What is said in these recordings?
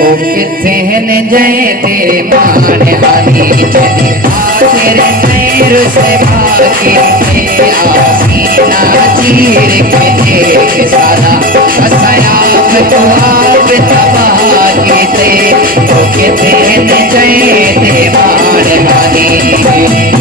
ओ किथे न जय तेरे माने वाली चली तेरे नैर से भागे आसीना चीर के देख सारा असयाब तो आप तबागे ते ओ किथे न जय तेरे माने वाली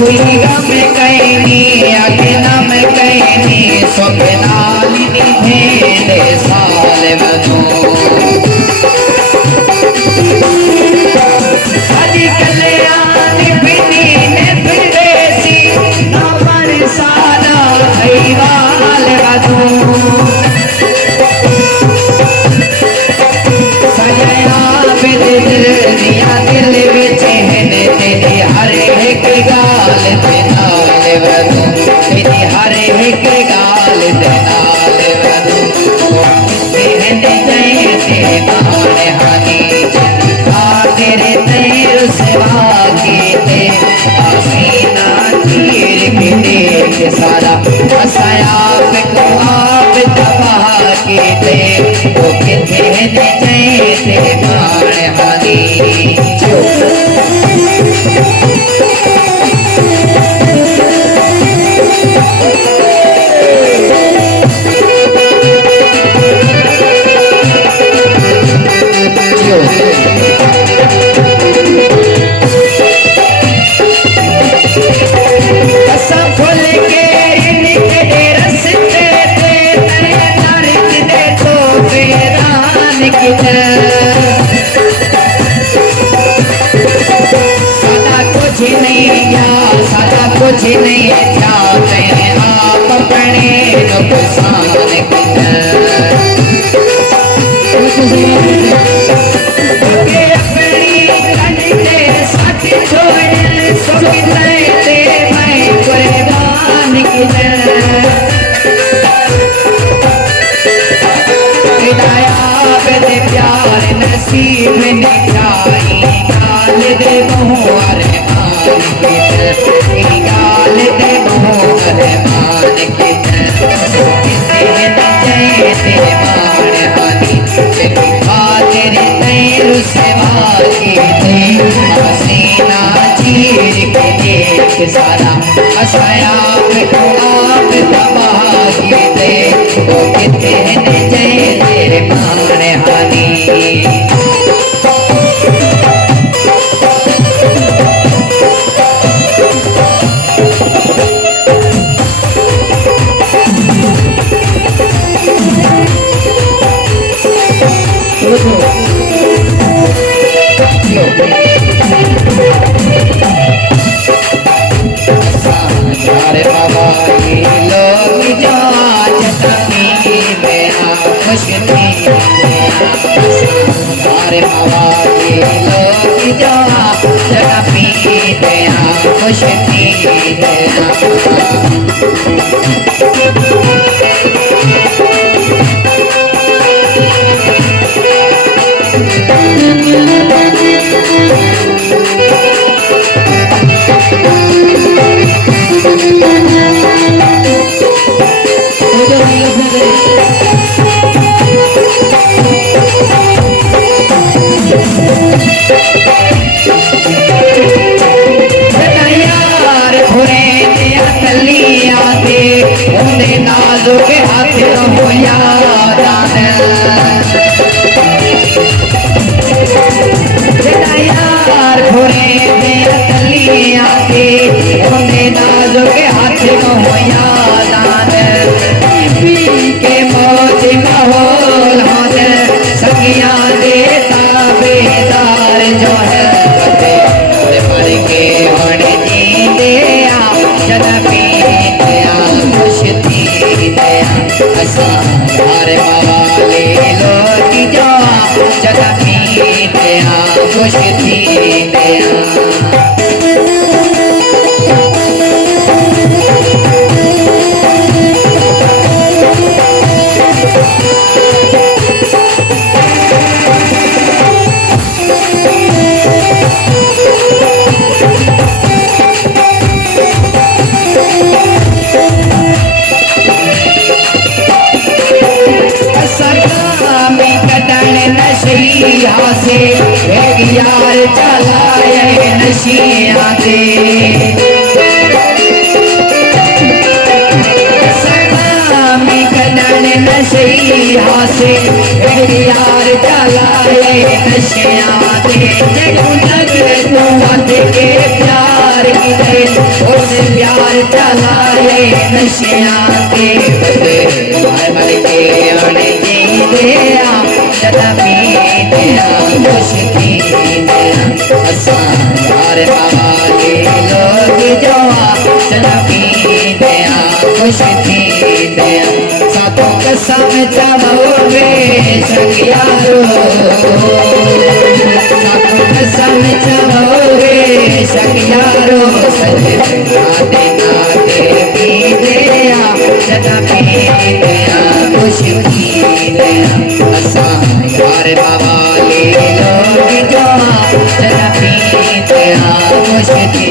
कोई गम कहनी अगना में कहनी स्वप्नाली निधे साल बनो अजी कल्याण बिनी ने फिरे सी नवर साला ऐवाल बनो सजया बिद दिया दिल विच है तेरी हर एक गाल दे नाल वदू तेरी हर एक गाल दे नाल वदू तेहन जय ते माने हानी तेरे तेर सेवा कीते आसीना चीर के देख सारा असयाब को आप तबाह कीते ओ किथे जय ते माने हानी कुछ नहीं चाहते आप अपने नुकसान अपनी कंधे साथ छोड़ सोचते मैं कुर्बान हिदायत प्यार नसीब ने जाई गाल दे मोहर गाल दे मोहर मान के किसे जय तेरे मान हानी तेरे तेर सेवा के थे हसीना चीर के देख सारा असयाब को आप तबाह के थे तो किथे जय तेरे मान हानी अरे बाबा ये लोग जात मेरा खुश थी अरे बाबा ये लोग जात मेरा खुश थी नाजुक हाथ हो याद यार घोरे तलिया के नाजुक हाथ हो याद के मौज माहौल सखिया देता बेदार जो है मर के हण जी दया जद पी दया खुश थी दया सलामी कटन नशिया से एक यार चलाए नशिया दे सलामी कटन नशिया से एक यार चलाए नशिया दे के प्यार की दे उस प्यार चलाए नशिया दे मर के आने दे जदा पी दे खुशकी दे यार हवाले लोग जवा जदा पी दे खुशकी दे सातों कसम चाहोगे शकियारो सातों कसम चाहोगे शकियारो सच देना के पी दे जदा पी दे खुशकी दे यार हवाले लोग जवा जदा पी दे खुशकी